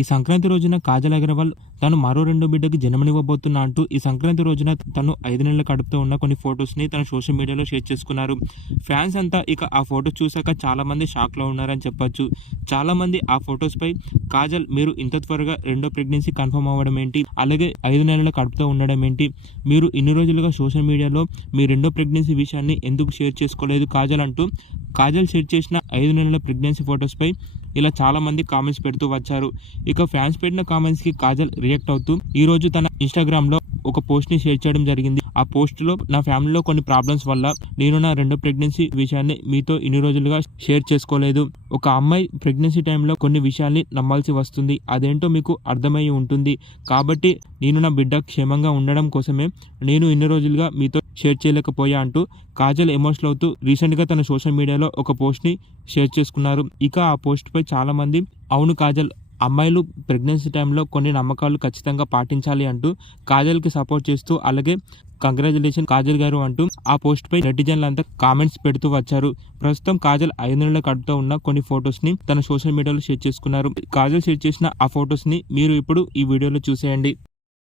ఈ సంక్రాంతి రోజున కాజల్ అగర్వాల్ తను మరో రెండో బిడ్డకి జన్మనివ్వబోతున్నా అంటూ ఈ సంక్రాంతి రోజున తను 5 నెలల కడుపుతో ఉన్న కొన్ని ఫొటోస్ ని తన సోషల్ మీడియాలో షేర్ చేసుకున్నారు. ఫ్యాన్స్ అంతా ఇక ఆ ఫోటో చూసాక చాలా మంది షాక్ లో ఉన్నారని చెప్పొచ్చు. చాలా మంది ఆ ఫొటోస్ పై కాజల్ మీరు ఇంత త్వరగా రెండో ప్రెగ్నెన్సీ కన్ఫర్మ్ అవ్వడం ఏంటి, అలాగే 5 నెలల కడుపుతో ఉండడం ఏంటి, మీరు ఇన్ని రోజులుగా సోషల్ మీడియాలో మీ రెండో ప్రెగ్నెన్సీ విషయాన్ని ఎందుకు షేర్ చేసుకోలేదు కాజల్ అంటూ కాజల్ షేర్ చేసిన 5 నెలల ప్రెగ్నెన్సీ ఫొటోస్ పై ఇలా చాలా మంది కామెంట్స్ పెడుతూ వచ్చారు. ఇక ఫ్యాన్స్ పెట్టిన కామెంట్స్ కి కాజల్ రియాక్ట్ అవుతూ ఈ రోజు తన ఇన్స్టాగ్రామ్ లో ఒక పోస్ట్ ని షేర్ చేయడం జరిగింది. ఆ పోస్ట్ లో నా ఫ్యామిలీలో కొన్ని ప్రాబ్లమ్స్ వల్ల నేను నా రెండో ప్రెగ్నెన్సీ విషయాన్ని మీతో ఇన్ని రోజులుగా షేర్ చేసుకోలేదు. ఒక అమ్మాయి ప్రెగ్నెన్సీ టైంలో కొన్ని విషయాల్ని నమ్మాల్సి వస్తుంది, అదేంటో మీకు అర్థమై ఉంటుంది. కాబట్టి నేను నా బిడ్డ క్షేమంగా ఉండడం కోసమే నేను ఇన్ని రోజులుగా మీతో షేర్ చేయలేకపోయా అంటూ కాజల్ ఎమోషనల్ అవుతూ రీసెంట్ గా తన సోషల్ మీడియాలో ఒక పోస్ట్ ని షేర్ చేసుకున్నారు. ఇక ఆ పోస్ట్ పై చాలా మంది అవును కాజల్, అమ్మాయిలు ప్రెగ్నెన్సీ టైంలో కొన్ని నమ్మకాలు ఖచ్చితంగా పాటించాలి అంటూ కాజల్ కి సపోర్ట్ చేస్తూ అలాగే కంగ్రాచులేషన్ కాజల్ గారు అంటూ ఆ పోస్ట్ పై నెటిజన్లంతా కామెంట్స్ పెడుతూ వచ్చారు. ప్రస్తుతం కాజల్ 5 నెలల కడుపుతో ఉన్న కొన్ని ఫొటోస్ ని తన సోషల్ మీడియాలో షేర్ చేసుకున్నారు. కాజల్ షేర్ చేసిన ఆ ఫొటోస్ ని మీరు ఇప్పుడు ఈ వీడియోలో చూసేయండి.